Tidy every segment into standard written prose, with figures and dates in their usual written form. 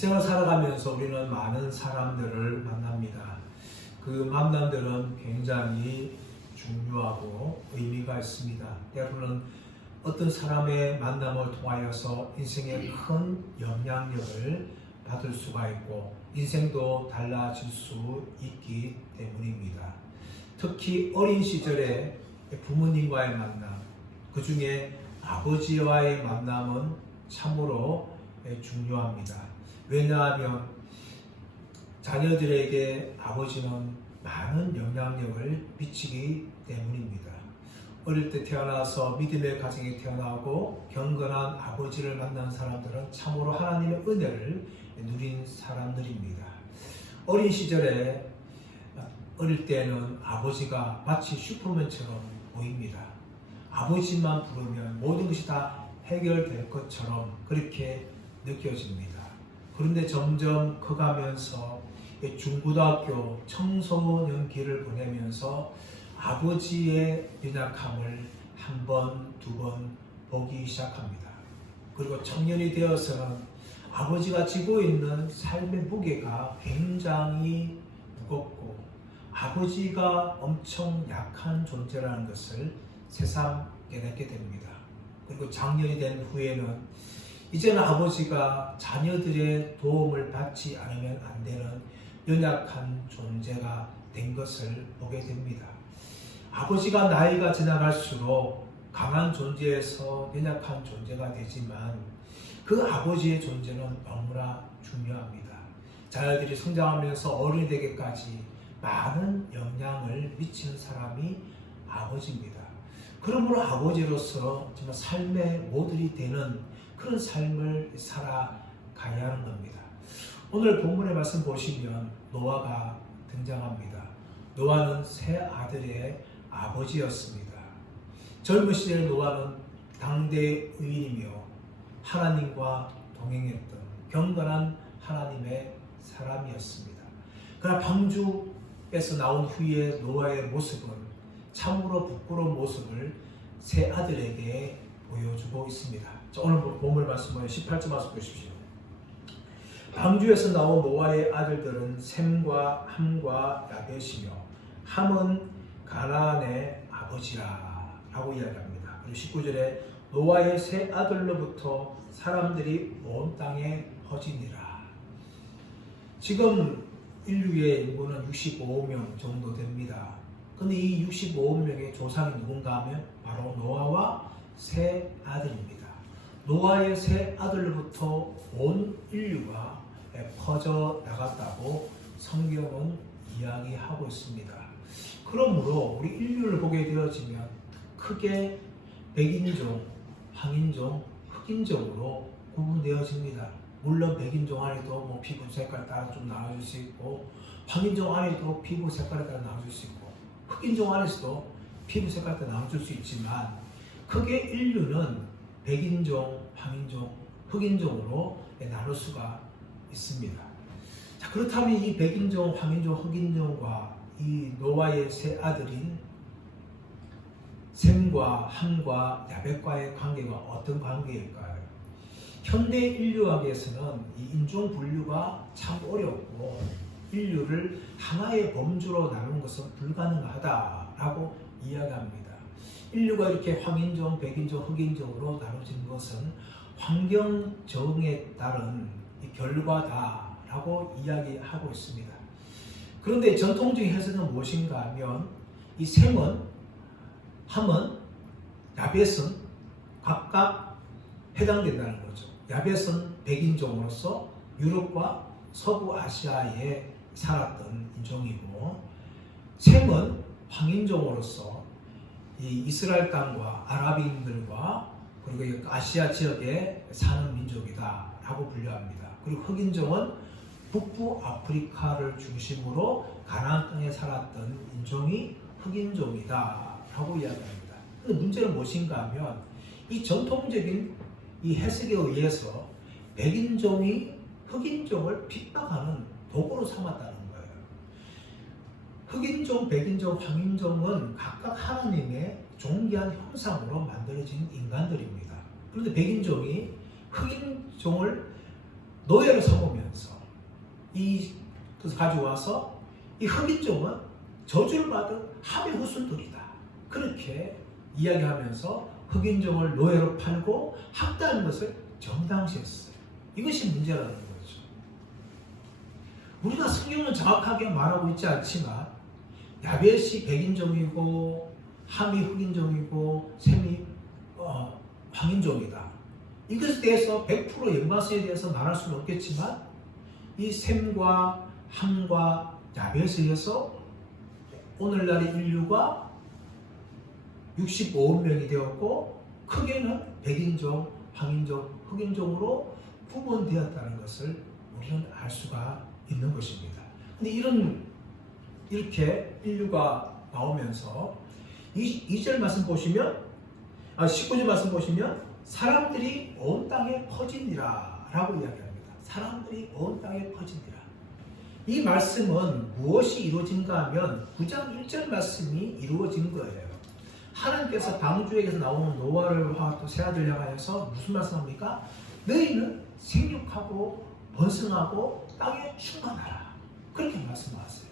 인생을 살아가면서 우리는 많은 사람들을 만납니다. 그 만남들은 굉장히 중요하고 의미가 있습니다. 때로는 어떤 사람의 만남을 통하여서 인생에 큰 영향력을 받을 수가 있고 인생도 달라질 수 있기 때문입니다. 특히 어린 시절에 부모님과의 만남, 그 중에 아버지와의 만남은 참으로 중요합니다. 왜냐하면 자녀들에게 아버지는 많은 영향력을 미치기 때문입니다. 어릴 때 태어나서 믿음의 가정에 태어나고 경건한 아버지를 만난 사람들은 참으로 하나님의 은혜를 누린 사람들입니다. 어린 시절에 어릴 때는 아버지가 마치 슈퍼맨처럼 보입니다. 아버지만 부르면 모든 것이 다 해결될 것처럼 그렇게 느껴집니다. 그런데 점점 커가면서 중고등학교 청소년기를 보내면서 아버지의 연약함을 한 번, 두 번 보기 시작합니다. 그리고 청년이 되어서는 아버지가 지고 있는 삶의 무게가 굉장히 무겁고 아버지가 엄청 약한 존재라는 것을 새삼 깨닫게 됩니다. 그리고 장년이 된 후에는 이제는 아버지가 자녀들의 도움을 받지 않으면 안 되는 연약한 존재가 된 것을 보게 됩니다. 아버지가 나이가 지나갈수록 강한 존재에서 연약한 존재가 되지만 그 아버지의 존재는 너무나 중요합니다. 자녀들이 성장하면서 어른이 되기까지 많은 영향을 미치는 사람이 아버지입니다. 그러므로 아버지로서 정말 삶의 모델이 되는 그런 삶을 살아가야 하는 겁니다. 오늘 본문의 말씀 보시면 노아가 등장합니다. 노아는 세 아들의 아버지였습니다. 젊은 시절 노아는 당대 의인이며 하나님과 동행했던 경건한 하나님의 사람이었습니다. 그러나 방주에서 나온 후에 노아의 모습은 참으로 부끄러운 모습을 세 아들에게 보여주고 있습니다. 자, 오늘 본문 말씀은 18절 말씀 보십시오. 방주에서 나온 노아의 아들들은 셈과 함과 야벳이며 함은 가나안의 아버지라 라고 이야기합니다. 그리고 19절에 노아의 세 아들로부터 사람들이 온 땅에 퍼지니라. 지금 인류의 인구는 65명 정도 됩니다. 근데 이 65명의 조상이 누군가 하면 바로 노아와 세 아들입니다. 노아의 세 아들로부터 온 인류가 퍼져 나갔다고 성경은 이야기하고 있습니다. 그러므로 우리 인류를 보게 되어지면 크게 백인종, 황인종, 흑인종으로 구분되어집니다. 물론 백인종 안에도 피부 색깔 따라 좀 나눠질 수 있고 황인종 안에도 피부 색깔에 따라 나눠질 수 있고 흑인종 안에서도 피부 색깔에 따라 나눠질 수 있지만 크게 인류는 백인종, 황인종, 흑인종으로 나눌 수가 있습니다. 자, 그렇다면 이 백인종, 황인종, 흑인종과 이 노아의 세 아들인 셈과 함과 야벳과의 관계가 어떤 관계일까요? 현대 인류학에서는 이 인종 분류가 참 어렵고 인류를 하나의 범주로 나누는 것은 불가능하다라고 이야기합니다. 인류가 이렇게 황인종, 백인종, 흑인종으로 나눠진 것은 환경정에 따른 결과다라고 이야기하고 있습니다. 그런데 전통적인 해석은 무엇인가 하면 이 셈은, 함은, 야벳은 각각 해당된다는 거죠. 야벳은 백인종으로서 유럽과 서부 아시아에 살았던 인종이고 셈은 황인종으로서 이 이스라엘 땅과 아랍인들과 그리고 아시아 지역에 사는 민족이다라고 분류합니다. 그리고 흑인종은 북부 아프리카를 중심으로 가나안 땅에 살았던 인종이 흑인종이다라고 이야기합니다. 그런데 문제는 무엇인가 하면 이 전통적인 이 해석에 의해서 백인종이 흑인종을 핍박하는 도구로 삼았다는 거예요. 흑인종, 백인종, 황인종은 각각 하나님의 존귀한 형상으로 만들어진 인간들입니다. 그런데 백인종이 흑인종을 노예로 삼으면서 이 뜻을 가져와서 이 흑인종은 저주를 받은 함의 후손들이다. 그렇게 이야기하면서 흑인종을 노예로 팔고 학대하는 것을 정당시했어요. 이것이 문제라는 거죠. 우리가 성경은 정확하게 말하고 있지 않지만 야벳이 백인종이고 함이 흑인종이고 셈이 황인종이다. 이것에 대해서 100% 연관성에 대해서 말할 수는 없겠지만 이 셈과 함과 야벳에 의해서 오늘날의 인류가 65억 명이 되었고 크게는 백인종, 황인종, 흑인종으로 구분되었다는 것을 우리는 알 수가 있는 것입니다. 근데 이렇게 인류가 나오면서 2절 말씀 보시면 19절 말씀 보시면 사람들이 온 땅에 퍼지니라 라고 이야기합니다. 사람들이 온 땅에 퍼지니라. 이 말씀은 무엇이 이루어진가 하면 9장 1절 말씀이 이루어진 거예요. 하나님께서 방주에게서 나오는 노아를 또 새아들 향하여서 무슨 말씀합니까? 너희는 생육하고 번성하고 땅에 충만하라. 그렇게 말씀하세요.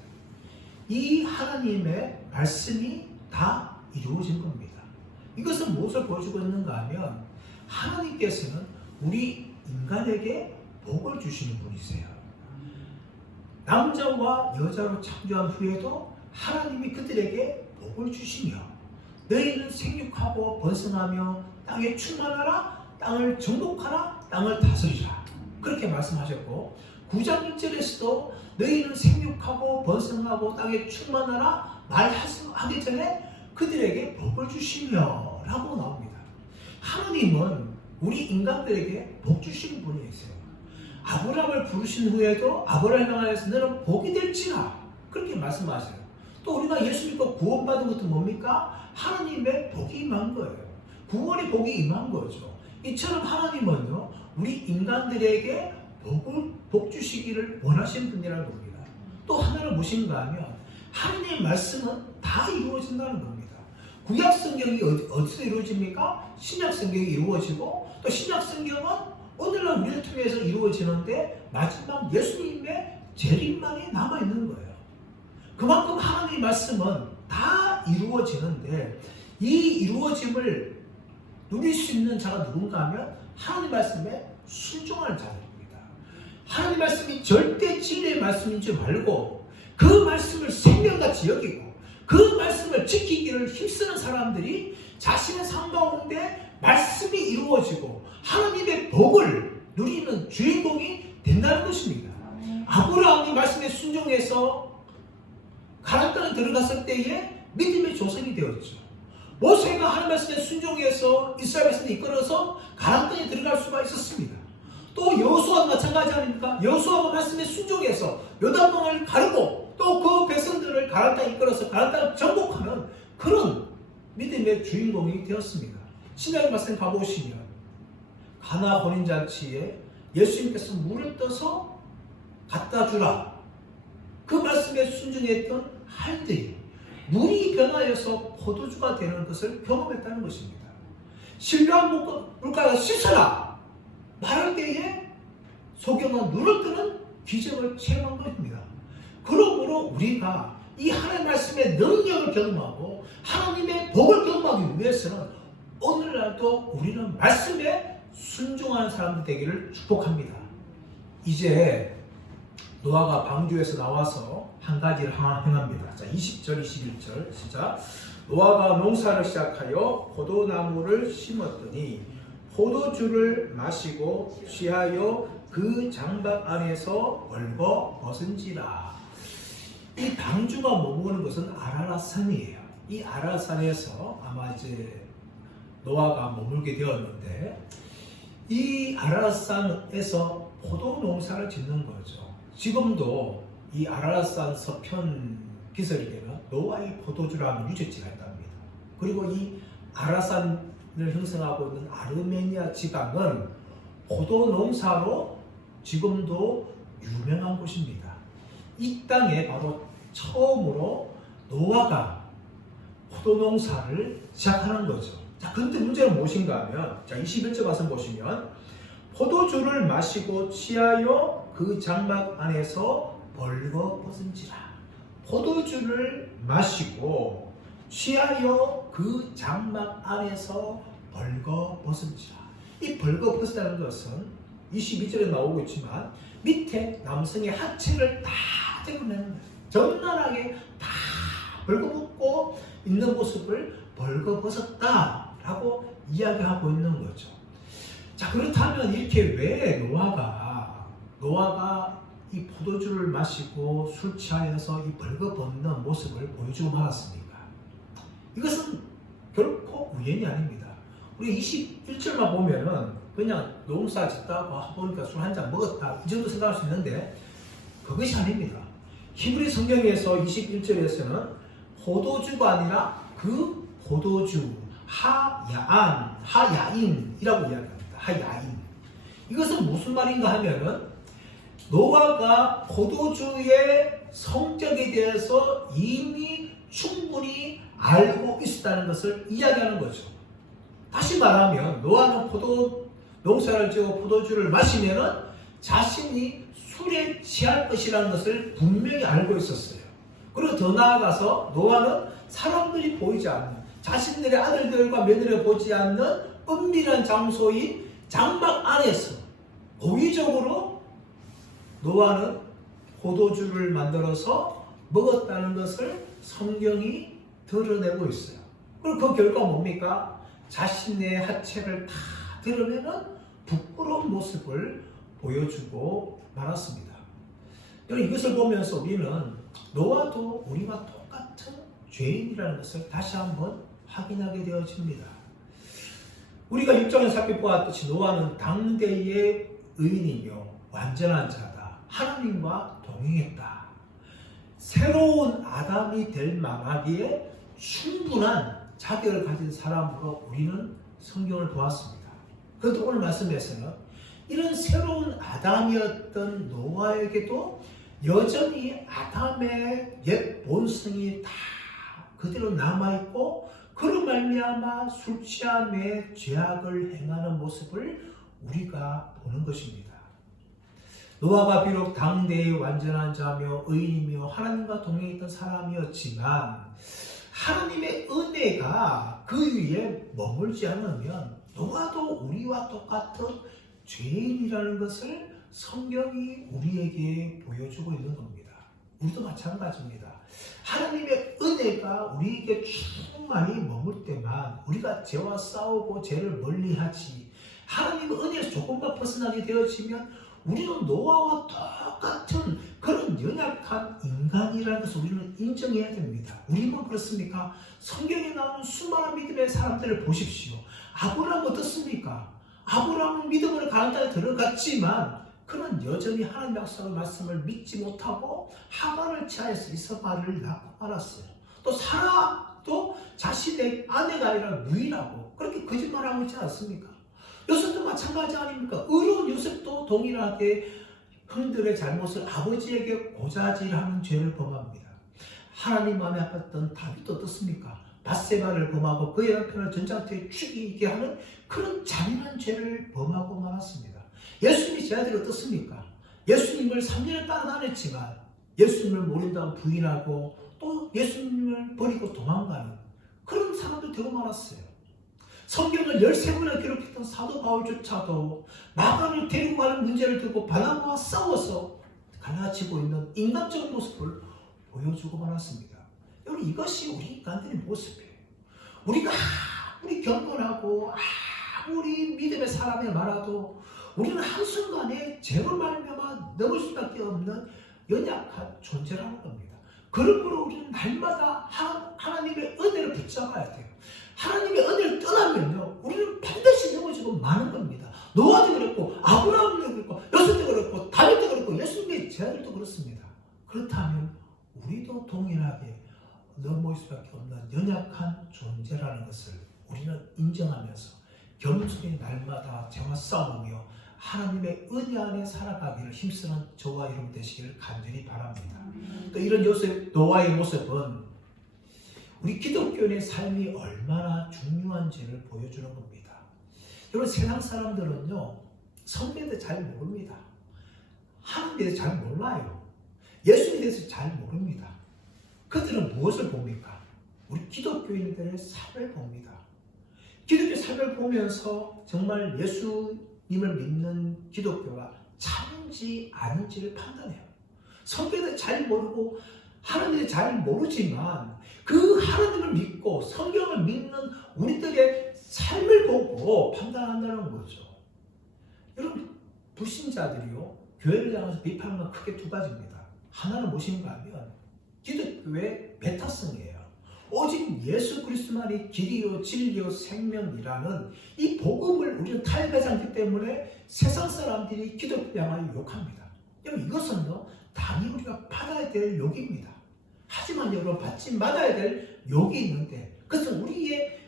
이 하나님의 말씀이 다 이루어진 겁니다. 이것은 무엇을 보여주고 있는가 하면 하나님께서는 우리 인간에게 복을 주시는 분이세요. 남자와 여자로 창조한 후에도 하나님이 그들에게 복을 주시며 너희는 생육하고 번성하며 땅에 충만하라, 땅을 정복하라, 땅을 다스리라. 그렇게 말씀하셨고 9장 1절에서도 너희는 생육하고 번성하고 땅에 충만하라 말하기 전에 그들에게 복을 주시며 라고 나옵니다. 하나님은 우리 인간들에게 복 주시는 분이세요. 아브라함을 부르신 후에도 아브라함을 향하여서 너는 복이 될지라 그렇게 말씀하세요. 또 우리가 예수 믿고 구원받은 것도 뭡니까? 하나님의 복이 임한 거예요. 구원의 복이 임한 거죠. 이처럼 하나님은요 우리 인간들에게 복 주시기를 원하시는 분이라는 겁니다. 또 하나는 무엇인가 하면 하나님의 말씀은 다 이루어진다는 겁니다. 구약 성경이 어디서 이루어집니까? 신약 성경이 이루어지고 또 신약 성경은 오늘날 우리를 통해서 이루어지는데 마지막 예수님의 재림만이 남아있는 거예요. 그만큼 하나님의 말씀은 다 이루어지는데 이 이루어짐을 누릴 수 있는 자가 누군가 하면 하나님 말씀에 순종하는 자들입니다. 하나님 말씀이 절대 진리의 말씀인 줄 알고 그 말씀을 생명같이 여기고 그 말씀을 지키기를 힘쓰는 사람들이 자신의 삶 가운데 말씀이 이루어지고 하나님의 복을 누리는 주인공이 된다는 것입니다. 아브라함이 말씀에 순종해서 가나안 땅에 들어갔을 때에 믿음의 조상이 되었죠. 모세가 하나님 말씀에 순종해서 이스라엘 백성을 이끌어서 가나안 땅에 들어갈 수가 있었습니다. 또 여호수아도 마찬가지 아닙니까? 여호수아가 말씀에 순종해서 요단강을 가르고 또 그 백성들을 가나안 땅에 이끌어서 가나안 땅을 정복하는 그런 믿음의 주인공이 되었습니다. 신약의 말씀 가보시면 가나 혼인잔치에 예수님께서 물을 떠서 갖다 주라. 그 말씀에 순종했던 할들이 물이 변하여서 포도주가 되는 것을 경험했다는 것입니다. 신뢰한 물가가 씻어라 말할 때에 소경은 눈을 뜨는 기적을 체험한 것입니다. 그러므로 우리가 이 하나님의 말씀의 능력을 경험하고 하나님의 복을 경험하기 위해서는 오늘날도 우리는 말씀에 순종하는 사람들 되기를 축복합니다. 이제 노아가 방주에서 나와서 한 가지를 행합니다. 자, 20절, 21절 시작. 노아가 농사를 시작하여 포도나무를 심었더니 포도주를 마시고 취하여 그 장막 안에서 얼거 벗은지라. 이 방주가 머무는 것은 아라랏산이에요. 이 아라랏산에서 아마 이제 노아가 머물게 되었는데 이 아라랏산에서 포도 농사를 짓는 거죠. 지금도 이 아라랏산 서편 기슭에는 노아의 포도주라는 유적지가 있답니다. 그리고 이 아라산을 형성하고 있는 아르메니아 지방은 포도 농사로 지금도 유명한 곳입니다. 이 땅에 바로 처음으로 노아가 포도 농사를 시작하는 거죠. 자, 근데 문제는 무엇인가 하면, 자, 21절 말씀 보시면, 포도주를 마시고 취하여 그 장막 안에서 벌거벗은지라. 포도주를 마시고 취하여 그 장막 안에서 벌거벗은지라. 이 벌거벗다는 것은 22절에 나오고 있지만 밑에 남성의 하체를 다 드러내는 거예요. 적나라하게 다 벌거벗고 있는 모습을 벌거벗었다라고 이야기하고 있는 거죠. 자, 그렇다면 이렇게 왜 노아가 이 포도주를 마시고 술 취하여서 이 벌거벗는 모습을 보여주고 말았습니까? 이것은 결코 우연이 아닙니다. 우리 21절만 보면은 그냥 농사 짓다가 보니까 술 한 잔 먹었다 이 정도 생각할 수 있는데 그것이 아닙니다. 히브리 성경에서 21절에서는 포도주가 아니라 그 포도주 하야인이라고 이야기합니다. 하야인. 이것은 무슨 말인가 하면은 노아가 포도주의 성격에 대해서 이미 충분히 알고 있었다는 것을 이야기하는 거죠. 다시 말하면 노아는 농사를 지어 포도주를 마시면은 자신이 술에 취할 것이라는 것을 분명히 알고 있었어요. 그리고 더 나아가서 노아는 사람들이 보이지 않는, 자신들의 아들들과 며느리가 보지 않는 은밀한 장소인 장막 안에서 고의적으로 노아는 포도주를 만들어서 먹었다는 것을 성경이 드러내고 있어요. 그리고 그 결과 뭡니까? 자신의 하체를 다 드러내는 부끄러운 모습을 보여주고 말았습니다. 여러분, 이것을 보면서 우리는 노아도 우리와 똑같은 죄인이라는 것을 다시 한번 확인하게 되어집니다. 우리가 6장에 살펴보았듯이 노아는 당대의 의인이며 완전한 자다. 하나님과 동행했다. 새로운 아담이 될 만하기에 충분한 자격을 가진 사람으로 우리는 성경을 보았습니다. 그런데 오늘 말씀에서는 이런 새로운 아담이었던 노아에게도 여전히 아담의 옛 본성이 다 그대로 남아있고 그로 말미암아 술 취함에 죄악을 행하는 모습을 우리가 보는 것입니다. 노아가 비록 당대의 완전한 자며 의인이며 하나님과 동행했던 사람이었지만 하나님의 은혜가 그 위에 머물지 않으면 노아도 우리와 똑같은 죄인이라는 것을 성경이 우리에게 보여주고 있는 겁니다. 우리도 마찬가지입니다. 하나님의 은혜가 우리에게 충만히 머물 때만 우리가 죄와 싸우고 죄를 멀리하지, 하나님의 은혜에서 조금만 벗어나게 되어지면 우리는 노아와 똑같은 그런 연약한 인간이라는 것을 우리는 인정해야 됩니다. 우리만 그렇습니까? 성경에 나오는 수많은 믿음의 사람들을 보십시오. 아브라함 어떻습니까? 아브라함은 믿음으로 가나안 땅에 들어갔지만 그는 여전히 하나님 약속의 말씀을 믿지 못하고 하간을 취하여서 이스마엘을 낳고 말았어요. 또 사라도 자신의 아내가 아니라 부인하고 그렇게 거짓말하고 있지 않습니까? 요셉도 마찬가지 아닙니까? 의로운 요셉도 동일하게 형들의 잘못을 아버지에게 고자질하는 죄를 범합니다. 하나님 마음에 아팠던 다윗도 어떻습니까? 밧세바를 범하고 그의 남편을 전장터에 죽이게 하는 그런 잔인한 죄를 범하고 말았습니다. 예수님이 제 아들이 어떻습니까? 예수님을 3년을 따라다녔지만 예수님을 모른다고 부인하고 또 예수님을 버리고 도망가는 그런 사람도 되고 말았어요. 성경을 13번이나 기록했던 사도 바울조차도 마가를 데리고 가는 문제를 두고 바나바와 싸워서 갈라치고 있는 인간적인 모습을 보여주고 말았습니다. 여러분, 이것이 우리 인간들의 모습이에요. 우리가 아무리 경건하고 아무리 믿음의 사람이 많아도 우리는 한순간에 죄로 말미암아 넘을 수밖에 없는 연약한 존재라는 겁니다. 그러므로 우리는 날마다 하나님의 은혜를 붙잡아야 돼요. 하나님의 은혜를 떠나면요, 우리는 반드시 넘어지고 마는 겁니다. 노아도 그랬고, 아브라함도 그랬고, 요셉도 그랬고, 다윗도 그랬고, 예수님의 제자들도 그렇습니다. 그렇다면 우리도 동일하게 넘어질 수밖에 없는 연약한 존재라는 것을 우리는 인정하면서 겸손히 날마다 죄와 싸우며 하나님의 은혜 안에 살아가기를 힘쓰는 저와 여러분 되시기를 간절히 바랍니다. 또 이런 노아의 모습은 우리 기독교인의 삶이 얼마나 중요한지를 보여주는 겁니다. 여러분, 세상 사람들은요, 선배들 잘 모릅니다. 하나님에 대해서 잘 몰라요. 예수님에 대해서 잘 모릅니다. 그들은 무엇을 봅니까? 우리 기독교인들의 삶을 봅니다. 기독교 삶을 보면서 정말 예수님을 믿는 기독교가 참인지 아닌지를 판단해요. 성경을 잘 모르고 하나님을 잘 모르지만 그 하나님을 믿고 성경을 믿는 우리들의 삶을 보고 판단한다는 거죠. 여러분, 불신자들이요, 교회를 향해서 비판하는 건 크게 두 가지입니다. 하나는 무엇인가 하면 기독교의 메타성이에요. 오직 예수 그리스도만이 길이요 진리요 생명이라는 이 복음을 우리는 타협하지 않기 때문에 세상 사람들이 기독교를 향하여 욕합니다. 여러분, 이것은요, 당연히 우리가 받아야 될 욕입니다. 하지만 여러분, 받지 말아야 될 욕이 있는데 그것은 우리의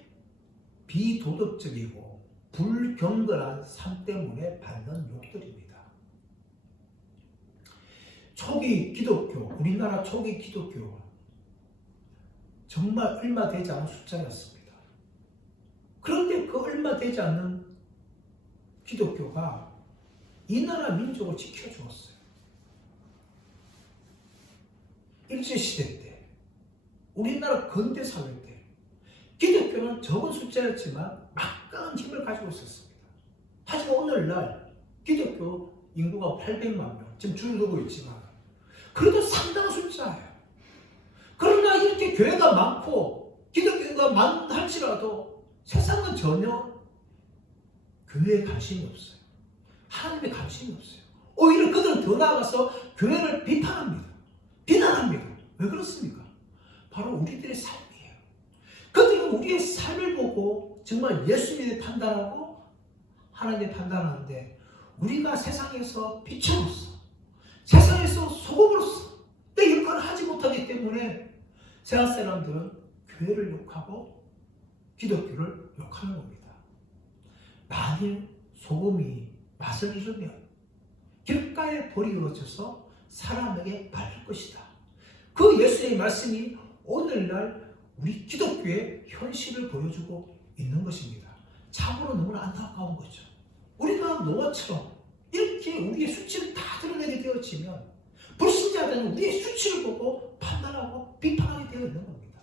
비도덕적이고 불경건한 삶 때문에 받는 욕들입니다. 초기 기독교, 우리나라 초기 기독교 정말 얼마 되지 않은 숫자였습니다. 그런데 그 얼마 되지 않는 기독교가 이 나라 민족을 지켜주었어요. 일제시대 때, 우리나라 근대사회 때 기독교는 적은 숫자였지만 막강한 힘을 가지고 있었습니다. 하지만 오늘날 기독교 인구가 800만 명, 지금 줄어들고 있지만 그래도 상당한 숫자예요. 그러나 이렇게 교회가 많고 기독교가 많다 할지라도 세상은 전혀 교회에 관심이 없어요. 하나님에 관심이 없어요. 오히려 그들은 더 나아가서 교회를 비판합니다. 비난합니다. 왜 그렇습니까? 바로 우리들의 삶이에요. 그들은 우리의 삶을 보고 정말 예수님에 판단하고 하나님에 판단하는데 우리가 세상에서 빛으로서 세상에서 소금으로서 내 역할을 하지 못하기 때문에 세상 사람들은 교회를 욕하고 기독교를 욕하는 겁니다. 만일 소금이 맛을 잃으면 길가에 돌이 이루어져서 사람에게 말릴 것이다. 그 예수의 말씀이 오늘날 우리 기독교의 현실을 보여주고 있는 것입니다. 참으로 너무나 안타까운 거죠. 우리가 노아처럼 이렇게 우리의 수치를 다 드러내게 되어지면 불신자들은 우리의 수치를 보고 판단하고 비판하게 되어 있는 겁니다.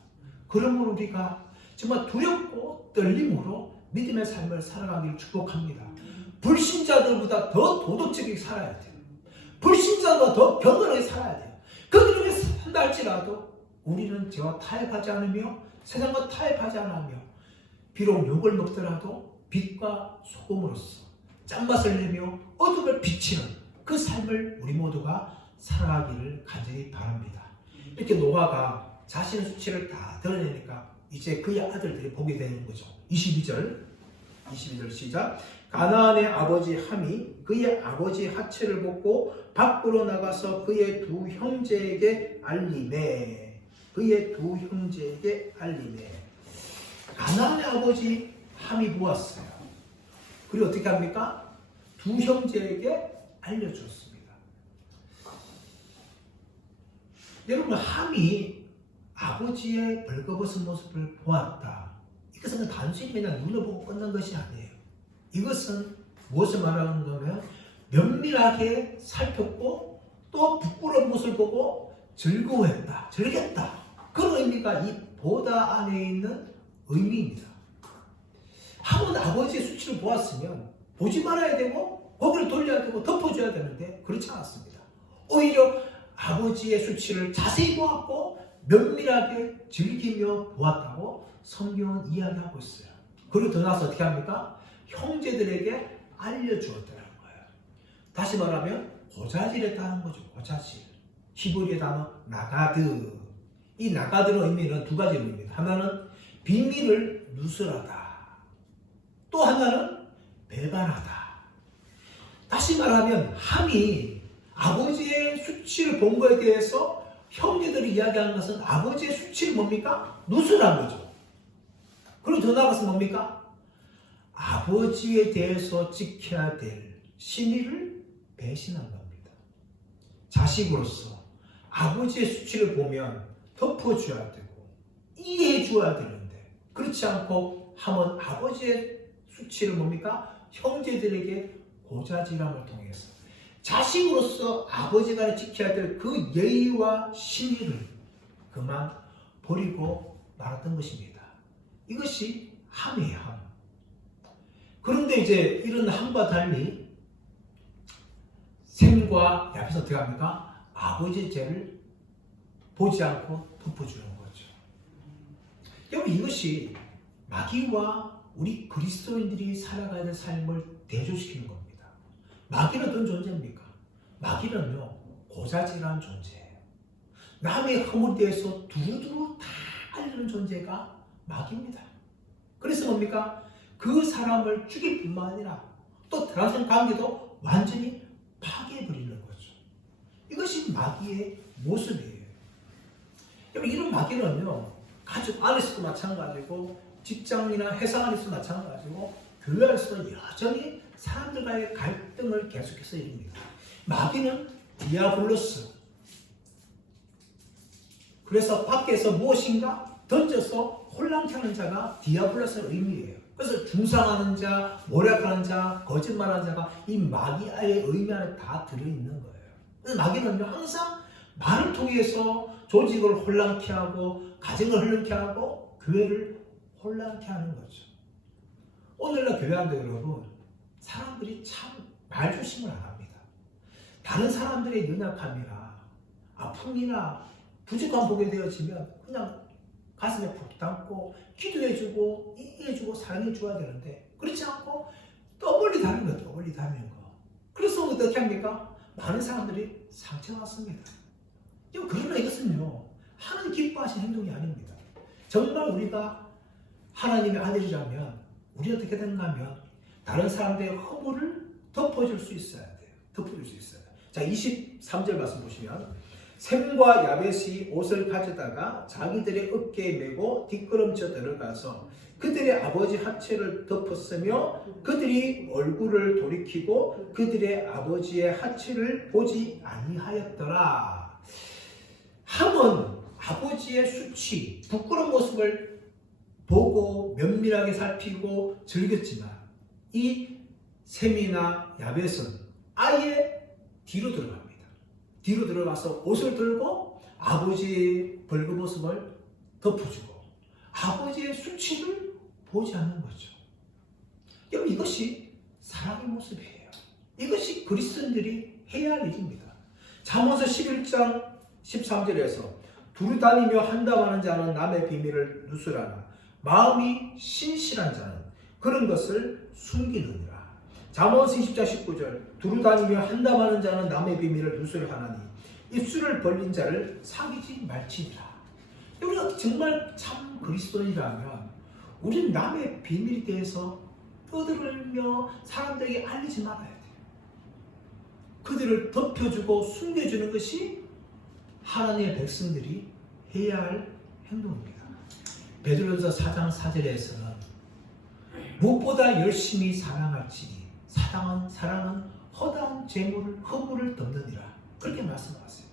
그러므로 우리가 정말 두렵고 떨림으로 믿음의 삶을 살아가기를 축복합니다. 불신자들보다 더 도덕적이게 살아야 돼요. 불신자보다 더 경건하게 살아야 돼요. 그들에게 산다 할지라도 우리는 죄와 타협하지 않으며 세상과 타협하지 않으며 비록 욕을 먹더라도 빛과 소금으로서 짠맛을 내며 어둠을 비치는 그 삶을 우리 모두가 살아가기를 간절히 바랍니다. 이렇게 노아가 자신의 수치를 다 드러내니까 이제 그의 아들들이 보게 되는 거죠. 22절 시작. 가나안의 아버지 함이 그의 아버지 하체를 벗고 밖으로 나가서 그의 두 형제에게 알리매. 그의 두 형제에게 알리매. 가나안의 아버지 함이 보았어요. 그리고 어떻게 합니까? 두 형제에게 알려주었습니다. 여러분, 함이 아버지의 벌거벗은 모습을 보았다. 이것은 단순히 그냥 눈을 보고 끝난 것이 아니에요. 이것은 무엇을 말하는 거냐면 면밀하게 살폈고 또 부끄러운 모습을 보고 즐거워했다, 즐겼다. 그런 의미가 이 보다 안에 있는 의미입니다. 한번 아버지의 수치를 보았으면 보지 말아야 되고 고개를 돌려야 되고 덮어줘야 되는데 그렇지 않았습니다. 오히려 아버지의 수치를 자세히 보았고 면밀하게 즐기며 보았다고 성경은 이야기하고 있어요. 그리고 더 나아서 어떻게 합니까? 형제들에게 알려주었다는 거예요. 다시 말하면 고자질했다는 거죠. 고자질. 히브리의 단어 나가드. 이 나가드의 의미는 두 가지 의미입니다. 하나는 비밀을 누설하다. 또 하나는 배반하다. 다시 말하면 함이 아버지의 수치를 본 것에 대해서 형제들이 이야기하는 것은 아버지의 수치를 뭡니까? 누설한 거죠. 그리고 더 나아가서 뭡니까? 아버지에 대해서 지켜야 될 신의를 배신한 겁니다. 자식으로서 아버지의 수치를 보면 덮어줘야 되고 이해해 줘야 되는데 그렇지 않고 하면 아버지의 수치를 뭡니까? 형제들에게 고자질함을 통해서 자식으로서 아버지가 지켜야 될 그 예의와 신의를 그만 버리고 말았던 것입니다. 이것이 함이에요, 함. 그런데 이제 이런 함과 달리 셈과 야벳은 어떻게 합니까? 아버지의 죄를 보지 않고 덮어주는 거죠. 여러분, 이것이 마귀와 우리 그리스도인들이 살아가야 될 삶을 대조시키는 겁니다. 마귀는 어떤 존재입니까? 마귀는요, 고자질한 존재예요. 남의 허물에 대해서 두루두루 다 알리는 존재가 마귀입니다. 그래서 뭡니까? 그 사람을 죽일 뿐만 아니라 또 들어선 관계도 완전히 파괴해버리는 거죠. 이것이 마귀의 모습이에요. 여러분, 이런 마귀는요, 가족 안에서도 마찬가지고 직장이나 회사 안에서도 마찬가지고 교회 안에서도 여전히 사람들과의 갈등을 계속해서 일입니다. 마귀는 디아블로스. 그래서 밖에서 무엇인가 던져서 혼란케 하는 자가 디아블로스의 의미예요. 그래서 중상하는 자, 모략하는 자, 거짓말하는 자가 이 마귀의 의미 안에 다 들어있는 거예요. 그래서 마귀는요, 항상 말을 통해서 조직을 혼란케 하고 가정을 혼란케 하고 교회를 혼란케 하는 거죠. 오늘날 교회한테 여러분, 사람들이 참 말조심을 안 합니다. 다른 사람들의 연약함이나 아픔이나 부족함 보게 되어지면 그냥 가슴에 푹 담고 기도해주고 이해해주고 사랑해줘야 되는데 그렇지 않고 떠벌리 다니는 거, 떠벌리 다니는 거. 그래서 어떻게 합니까? 많은 사람들이 상처받습니다. 그러나 이것은요, 하나님 기뻐하신 행동이 아닙니다. 정말 우리가 하나님의 아들이라면 우리 어떻게 되는가 하면 다른 사람들의 허물을 덮어줄 수 있어야 돼요. 덮어줄 수 있어요. 자, 23절 말씀 보시면 셈과 야벳이 옷을 가져다가 자기들의 어깨에 메고 뒷걸음쳐 들어가서 그들의 아버지 하체를 덮었으며 그들이 얼굴을 돌이키고 그들의 아버지의 하체를 보지 아니하였더라. 함은 아버지의 수치, 부끄러운 모습을 보고 면밀하게 살피고 즐겼지만 이 셈이나 야벳은 아예 뒤로 들어갑니다. 뒤로 들어가서 옷을 들고 아버지의 벌거벗음을 덮어주고 아버지의 수치를 보지 않는 거죠. 여러분, 이것이 사랑의 모습이에요. 이것이 그리스도인들이 해야 할 일입니다. 잠언서 11장 13절에서 두루 다니며 한담하는 자는 남의 비밀을 누설하나 마음이 신실한 자는 그런 것을 숨기느니라. 잠언서 20장 19절 두루 다니며 한담하는 자는 남의 비밀을 누설하나니 입술을 벌린 자를 사귀지 말지니라. 우리가 정말 참 그리스도인이라면 우리는 남의 비밀에 대해서 떠들며 사람들에게 알리지 말아야 돼요. 그들을 덮여주고 숨겨주는 것이 하나님의 백성들이 해야 할 행동입니다. 베드로전서 4장 4절에서는 무엇보다 열심히 사랑할지니 사랑은 허다한 허물을 덮느니라. 그렇게 말씀하세요.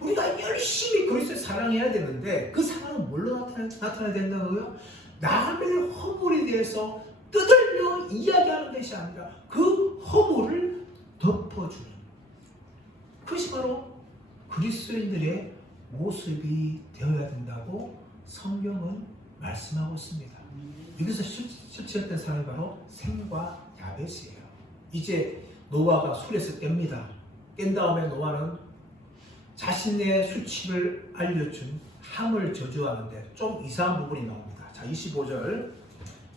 우리가 열심히 그리스도를 사랑해야 되는데 그 사랑은 뭘로 나타나야 된다고요? 남의 허물에 대해서 떠들며 이야기하는 것이 아니라 그 허물을 덮어주는, 그것이 바로 그리스도인들의 모습이 되어야 된다고 성경은 말씀하고 있습니다. 여기서 실체했던 사람이 바로 셈과 야벳이에요. 이제 노아가 술에서 깹니다. 깬 다음에 노아는 자신의 수치를 알려준 함을 저주하는데 좀 이상한 부분이 나옵니다. 자, 24절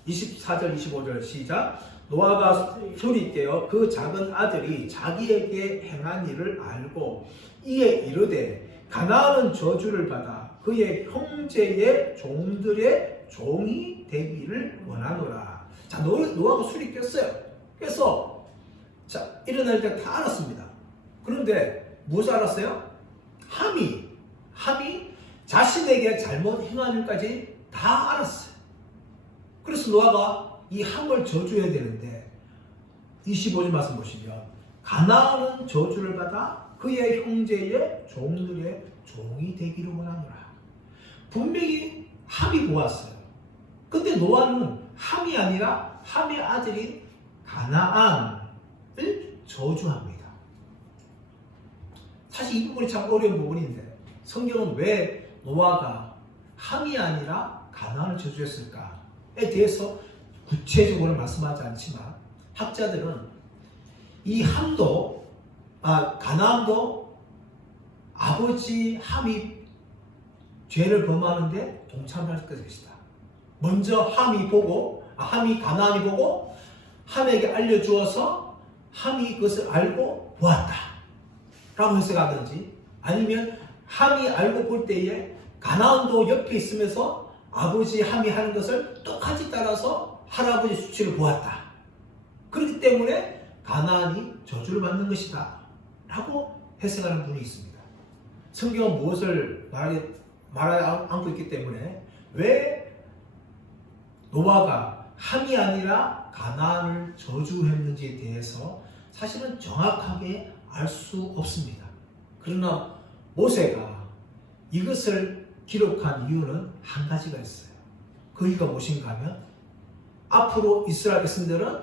25절 시작. 노아가 술이 깨어 그 작은 아들이 자기에게 행한 일을 알고 이에 이르되 가나안은 저주를 받아 그의 형제의 종들의 종이 되기를 원하노라. 자, 노아가 술이 깼어요. 그래서 자, 일어날 때 다 알았습니다. 그런데 무엇을 알았어요? 함이 자신에게 잘못 행한 일까지 다 알았어요. 그래서 노아가 이 함을 저주해야 되는데 25절 말씀 보시면 가나안은 저주를 받아 그의 형제의 종들의 종이 되기를 원하노라. 분명히 함이 모았어요. 근데 노아는 함이 아니라 함의 아들인 가나안을 저주합니다. 사실 이 부분이 참 어려운 부분인데 성경은 왜 노아가 함이 아니라 가나안을 저주했을까에 대해서 구체적으로 말씀하지 않지만 학자들은 이 가나안도 아버지 함이 죄를 범하는데 동참할 것이다. 먼저 함이 가나안이 보고 함에게 알려주어서 함이 그것을 알고 보았다 라고 해석하든지, 아니면 함이 알고 볼 때에 가나안도 옆에 있으면서 아버지 함이 하는 것을 똑같이 따라서 할아버지 수치를 보았다. 그렇기 때문에 가나안이 저주를 받는 것이다 라고 해석하는 분이 있습니다. 성경은 무엇을 말하지 않고 있기 때문에 왜 노아가 함이 아니라 가나안을 저주했는지에 대해서 사실은 정확하게 알 수 없습니다. 그러나 모세가 이것을 기록한 이유는 한 가지가 있어요. 그 이유가 무엇인가 하면 앞으로 이스라엘 백성들은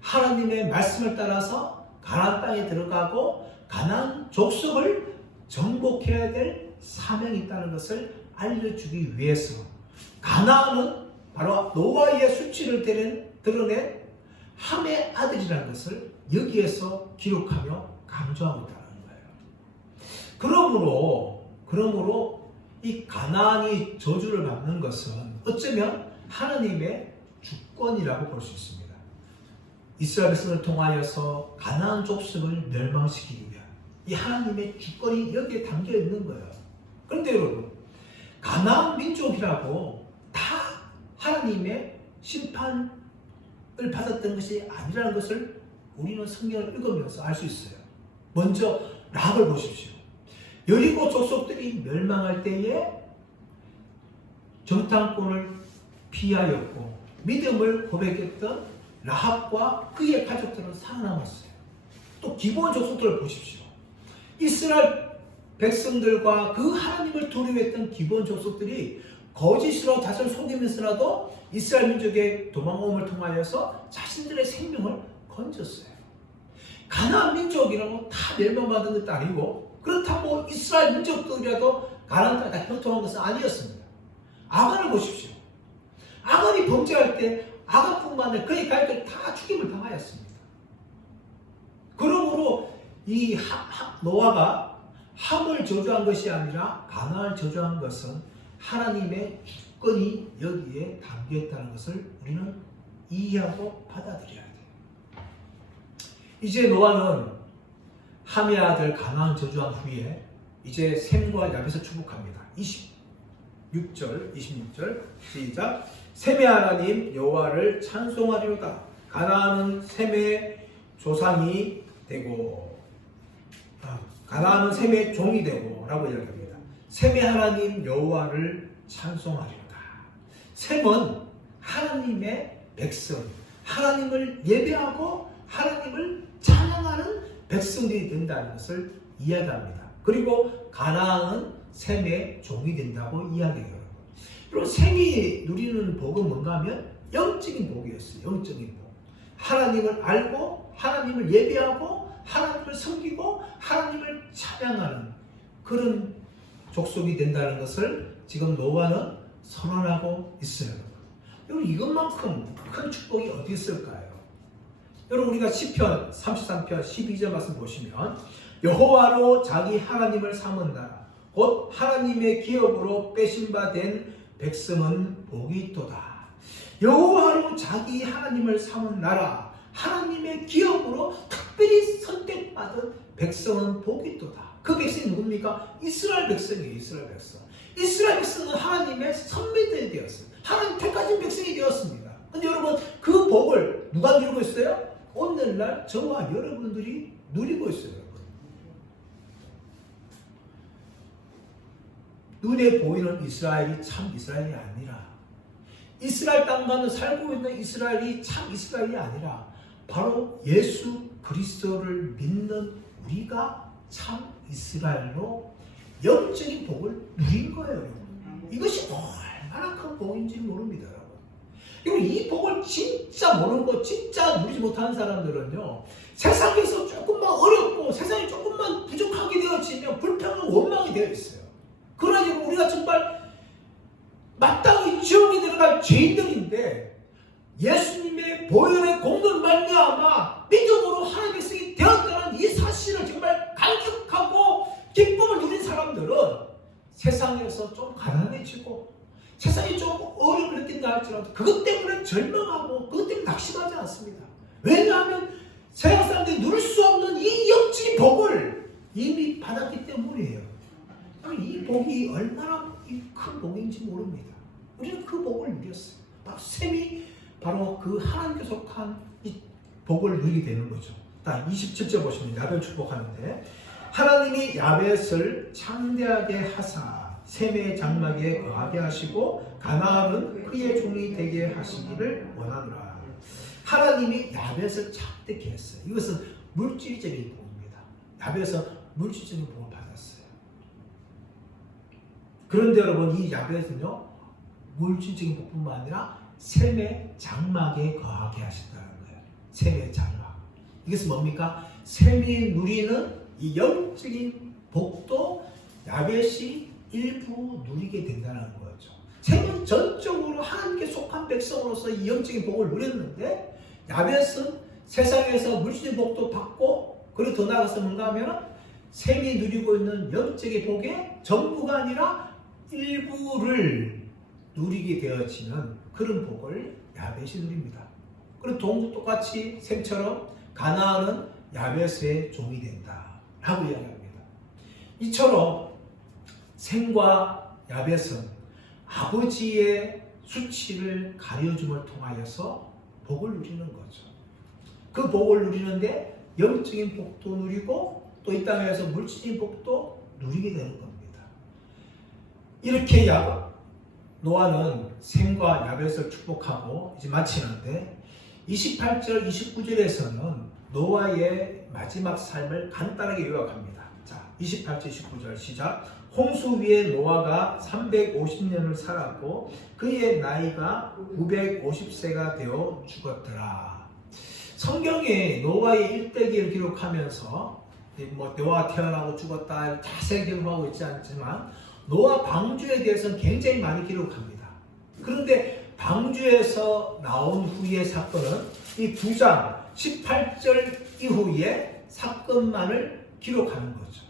하나님의 말씀을 따라서 가나안 땅에 들어가고 가나안 족속을 정복해야 될 사명이 있다는 것을 알려주기 위해서 가나안은 바로 노아의 수치를 드러낸 함의 아들이라는 것을 여기에서 기록하며 강조하고 있다는 거예요. 그러므로 이 가나안이 저주를 받는 것은 어쩌면 하나님의 주권이라고 볼 수 있습니다. 이스라엘 백성을 통하여서 가나안 족속을 멸망시키기 위한 이 하나님의 주권이 여기에 담겨 있는 거예요. 그런데 여러분, 가나안 민족이라고 다 하나님의 심판을 받았던 것이 아니라는 것을 우리는 성경을 읽으면서 알 수 있어요. 먼저 락을 보십시오. 여리고 족속들이 멸망할 때에 정탐꾼을 피하였고 믿음을 고백했던 라합과 그의 가족들은 살아남았어요. 또 기브온 족속들을 보십시오. 이스라엘 백성들과 그 하나님을 두려워했던 기브온 족속들이 거짓으로 자신을 속이면서라도 이스라엘 민족의 도망옴을 통하여서 자신들의 생명을 건졌어요. 가나안 민족이라고 다 멸망받은 것도 아니고 그렇다고 이스라엘 민족들이라도 가나안 땅에 다 형통한 것은 아니었습니다. 아간을 보십시오. 아간이 범죄할 때 아간뿐만 아니라 그의 가족들 다 죽임을 당하였습니다. 그러므로 이 노아가 함을 저주한 것이 아니라 가나안을 저주한 것은 하나님의 주권이 여기에 담겨있다는 것을 우리는 이해하고 받아들여야 돼요. 이제 노아는 함의 아들 가나안 저주한 후에 이제 셈과 야벳을 축복합니다. 26절 시작. 셈의 하나님 여호와를 찬송하리로다. 가나안은 셈의 조상이 되고 가나안은 셈의 종이 되고 라고 이야기합니다. 셈의 하나님 여호와를 찬송하리로다. 셈은 하나님의 백성, 하나님을 예배하고 하나님을 찬양하는 백성들이 된다는 것을 이야기합니다. 그리고 가나안은 셈의 종이 된다고 이야기해요. 그리고 셈이 누리는 복은 뭔가 하면 영적인 복이었어요. 영적인 복. 하나님을 알고 하나님을 예배하고 하나님을 섬기고 하나님을 찬양하는 그런 족속이 된다는 것을 지금 노아는 선언하고 있어요. 여러분, 이것만큼 큰 축복이 어디 있을까요? 여러분, 우리가 시편 33편 12절 말씀 보시면 여호와로 자기 하나님을 삼은 나라 곧 하나님의 기업으로 빼신 바 된 백성은 복이 있도다. 여호와로 자기 하나님을 삼은 나라, 하나님의 기업으로 특별히 선택받은 백성은 복이 있도다. 그 백성이 누굽니까? 이스라엘 백성이에요. 이스라엘 백성. 이스라엘 백성은 하나님의 선민들이 되었어요. 하나님 택하신 백성이 되었습니다. 근데 여러분, 그 복을 누가 누리고 있어요? 오늘날 저와 여러분들이 누리고 있어요. 눈에 보이는 이스라엘이 참 이스라엘이 아니라, 이스라엘 땅만을 살고 있는 이스라엘이 참 이스라엘이 아니라 바로 예수 그리스도를 믿는 우리가 참 이스라엘로 영적인 복을 누린 거예요. 이것이 얼마나 큰 복인지 모릅니다. 여러분. 그리고 이 복을 진짜 모르는 거, 진짜 누리지 못하는 사람들은요, 세상에서 조금만 어렵고 세상이 조금만 부족하게 되어지면 불평하고 원망이 되어 있어요. 그러니 우리가 정말 마땅히 지옥에 들어갈 죄인들인데 예수님의 보혈의 공로로 말미암아 믿음으로 하나님의 백성이 되었다는 이 사실을 정말 감격하고 기쁨을 누린 사람들은 세상에서 좀 가난해지고 세상이 좀 어려움을 느낀다 할지라도 그것 때문에 절망하고 그것 때문에 낙심하지 않습니다. 왜냐하면 세상 사람들이 누릴 수 없는 이 영적인 복을 이미 받았기 때문이에요. 이 복이 얼마나 큰 복인지 모릅니다. 우리는 그 복을 누렸어요. 셈이 바로 그 하나님께 속한 이 복을 누리게 되는 거죠. 27절 보시면 야벳 축복하는데 하나님이 야벳을 창대하게 하사 셈의 장막에 거하게 하시고 가나안은 그의 종이 되게 하시기를 원하노라. 하나님이 야벳을 창대케 했어요. 이것은 물질적인 복입니다. 야벳은 물질적인 복을 받았어요. 그런데 여러분 이 야벳은요 물질적인 복뿐만 아니라 셈의 장막에 거하게 하신다는 거예요. 셈의 장막. 이것은 뭡니까? 셈이 누리는 이 영적인 복도 야벳이 일부 누리게 된다는 거죠. 셈은 전적으로 하나님께 속한 백성으로서 이 영적인 복을 누렸는데 야벳은 세상에서 물질적인 복도 받고 그리고 더 나아가서 뭔가 하면 셈이 누리고 있는 영적인 복의 전부가 아니라 일부를 누리게 되어지는 그런 복을 야벳이 누립니다. 그리고 동도 똑같이 셈처럼 가나안은 야벳의 종이 된다 라고 이야기합니다. 이처럼 셈과 야벳은 아버지의 수치를 가려줌을 통하여서 복을 누리는 거죠. 그 복을 누리는데 영적인 복도 누리고 또 이 땅에서 물질적인 복도 누리게 되는 겁니다. 이렇게 노아는 셈과 야벳을 축복하고 이제 마치는데 28절 29절에서는 노아의 마지막 삶을 간단하게 요약합니다. 자, 28절 29절 시작. 홍수 위에 노아가 350년을 살았고 그의 나이가 950세가 되어 죽었더라. 성경에 노아의 일대기를 기록하면서 노아가 태어나고 죽었다 자세히 기록하고 있지 않지만 노아 방주에 대해서는 굉장히 많이 기록합니다. 그런데 방주에서 나온 후의 사건은 이 9장 18절 이후의 사건만을 기록하는 거죠.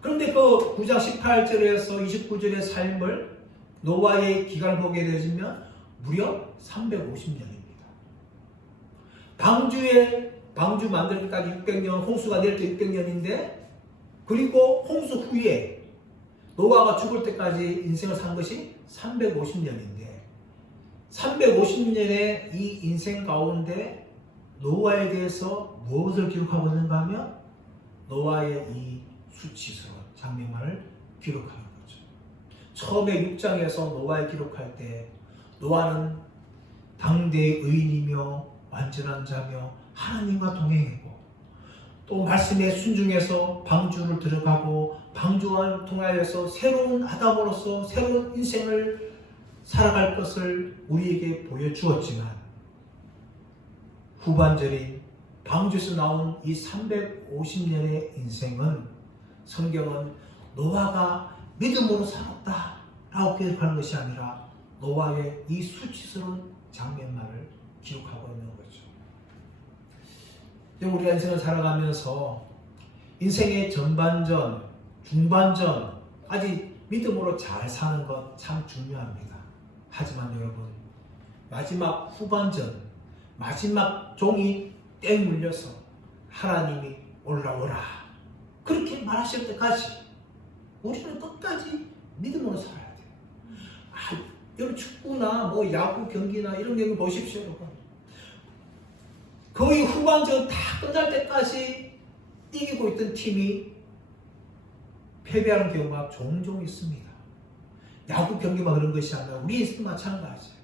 그런데 그 9장 18절에서 29절의 삶을 노아의 기간을 보게 되면 무려 350년입니다. 방주 만들기까지 600년, 홍수가 낼 때 600년인데 그리고 홍수 후에 노아가 죽을 때까지 인생을 산 것이 350년인데 350년의 이 인생 가운데 노아에 대해서 무엇을 기록하고 있는가 하면 노아의 이 수치스러운 장면만을 기록하는 거죠. 처음에 6장에서 노아를 기록할 때 노아는 당대의 의인이며 완전한 자며 하나님과 동행했고 또 말씀에 순종해서 방주를 들어가고 방주를 통하여서 새로운 아담으로서 새로운 인생을 살아갈 것을 우리에게 보여주었지만 후반절인 방주에서 나온 이 350년의 인생은 성경은 노아가 믿음으로 살았다라고 기록하는 것이 아니라 노아의 이 수치스러운 장면만을 기록하고 있는 거죠. 우리가 인생을 살아가면서 인생의 전반전, 중반전까지 믿음으로 잘 사는 것 참 중요합니다. 하지만 여러분 마지막 후반전, 마지막 종이 땡 물려서 하나님이 올라오라 그렇게 말하실 때까지 우리는 끝까지 믿음으로 살아야 돼요. 여러분 축구나 야구 경기나 이런 경기 보십시오. 여러분 거의 후반전 다 끝날 때까지 이기고 있던 팀이 패배하는 경우가 종종 있습니다. 야구 경기만 그런 것이 아니라 우리 인생도 마찬가지예요.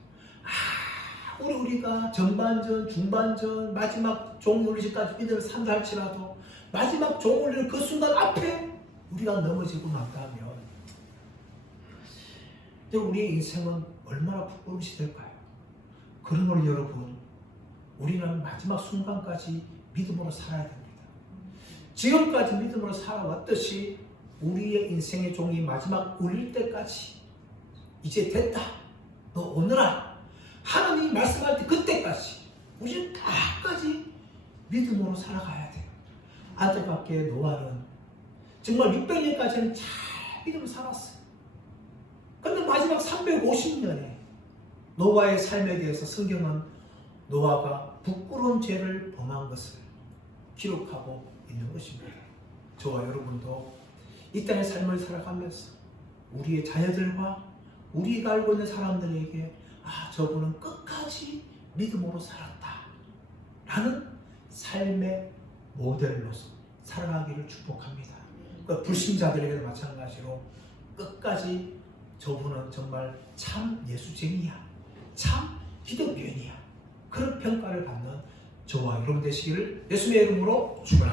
우리가 전반전, 중반전, 마지막 종 울리기까지 믿음을 산다 할지라도 마지막 종 울리는 그 순간 앞에 우리가 넘어지고 난다면 우리의 인생은 얼마나 부끄러움이 될까요? 그러므로 여러분, 우리는 마지막 순간까지 믿음으로 살아야 됩니다. 지금까지 믿음으로 살아왔듯이 우리의 인생의 종이 마지막 울릴 때까지 이제 됐다, 너 오너라, 하나님이 말씀할 때 그때까지 우리는 다까지 믿음으로 살아가야 돼요. 안타깝게 노아는 정말 600년까지는 잘 믿음으로 살았어요. 그런데 마지막 350년에 노아의 삶에 대해서 성경은 노아가 부끄러운 죄를 범한 것을 기록하고 있는 것입니다. 저와 여러분도 이 땅의 삶을 살아가면서 우리의 자녀들과 우리가 알고 있는 사람들에게 저분은 끝까지 믿음으로 살았다 라는 삶의 모델로서 살아가기를 축복합니다. 그러니까 불신자들에게도 마찬가지로 끝까지 저분은 정말 참 예수쟁이야, 참 기독교인이야, 그런 평가를 받는 저와 여러분 되시기를 예수님의 이름으로 축원합니다.